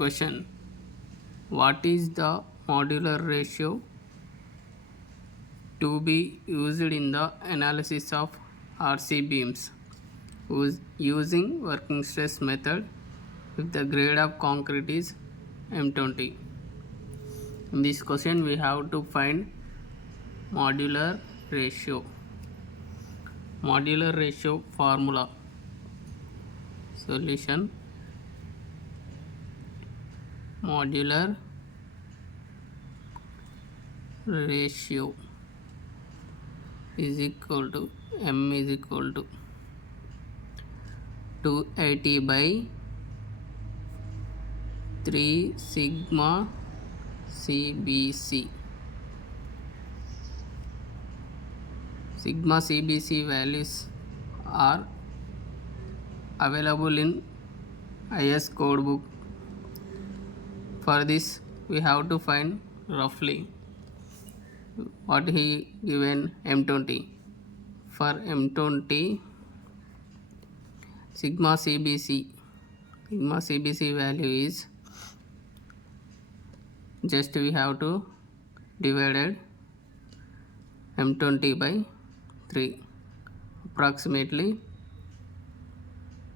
Question: what is the modular ratio to be used in the analysis of RC beams using working stress method if the grade of concrete is M20? In this question we have to find modular ratio. Modular ratio formula. Solution: modular ratio is equal to M is equal to 280 by 3 sigma CBC. Sigma CBC values are available in IS code book. For this we have to find roughly what he given M20. For M20 sigma CBC value is just we have to divided M20 by 3, approximately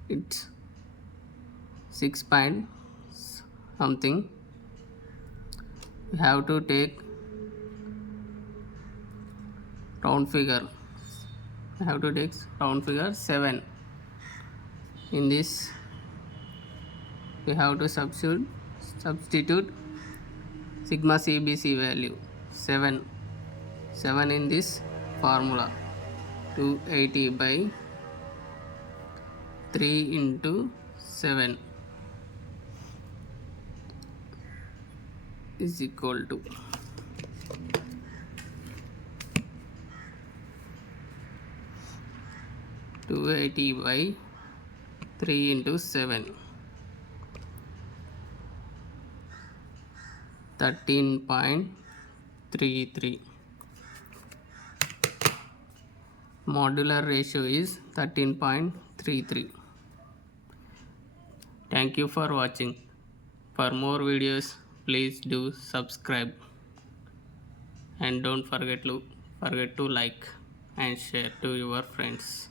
it's 6 point something. We have to take round figure. I have to take round figure 7. In this we have to substitute sigma CBC value 7 in this formula. 280 by 3 into 7 is equal to 280 by 3 into 7, 13.33. Modular ratio is 13.33. Thank you for watching. For more videos, please do subscribe and don't forget to like and share to your friends.